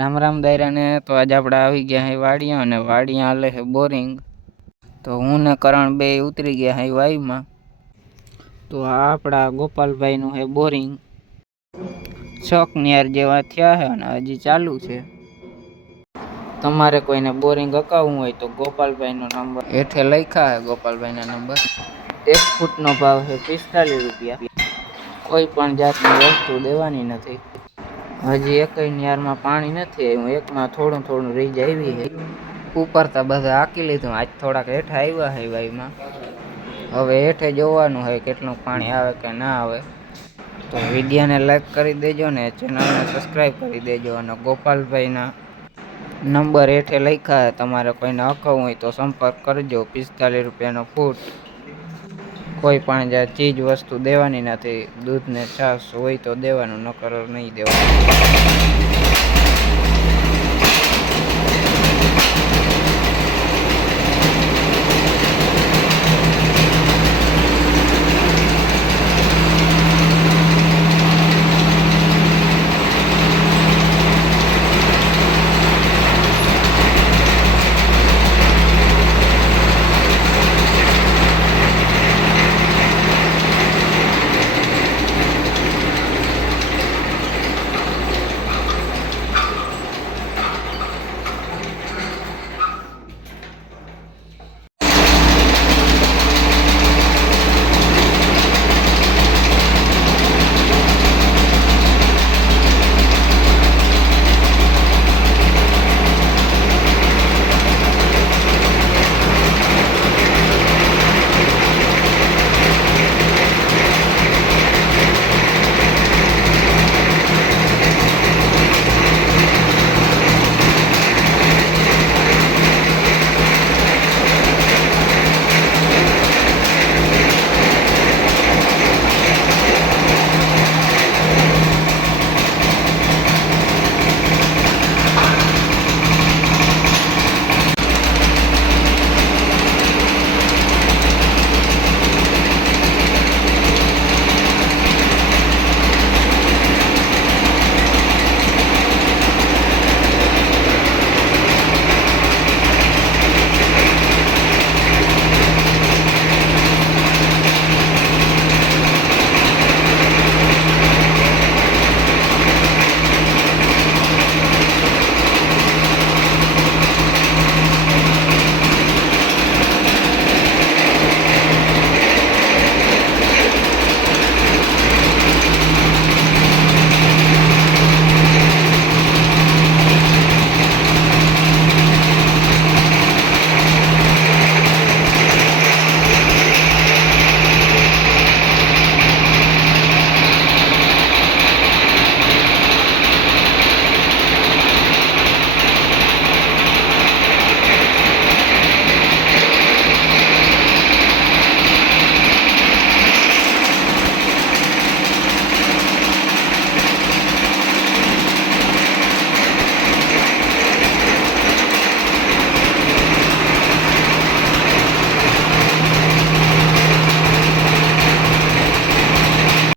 રામ રામ દાયરાને. તો આજે આપણે આવી ગયા હે વાડિયા અને વાડિયા હાલે છે બોરિંગ. તો હું ને કરણ બે ઉતરી ગયા હે વાઈમાં. તો આપણા ગોપાલભાઈનું હે બોરિંગ. છક નિયાર જેવા થયા છે અને હજી ચાલુ છે. તમારે કોઈને બોરિંગ અકાવવું હોય તો ગોપાલભાઈનો નંબર હેઠે લખ્યા છે ગોપાલભાઈના નંબર. એક ફૂટનો ભાવ છે પિસ્તાલીસ રૂપિયા. કોઈ પણ જાતની વસ્તુ દેવાની નથી. હજી એકય નિયારમાં પાણી નથી આવ્યું. એકમાં થોડું થોડું રહી જાય આવી છે ઉપર તો બધા આકી લીધું. આજ થોડાક હેઠે આવ્યા છે વાઈમાં હવે હેઠે જોવાનું હોય કેટલું પાણી આવે કે ના આવે. તો વિડીયોને લાઈક કરી દેજો ને ચેનલને સબસ્ક્રાઈબ કરી દેજો અને ગોપાલભાઈના નંબર હેઠે લખ્યા તમારે કોઈને અકાવવું હોય તો સંપર્ક કરજો. પિસ્તાલીસ રૂપિયાનો ફૂટ. કોઈ પણ જ્યાં ચીજ, વસ્તુ દેવાની નથી. દૂધને છાશ હોય તો દેવાનું, નકર નહીં દેવાનું.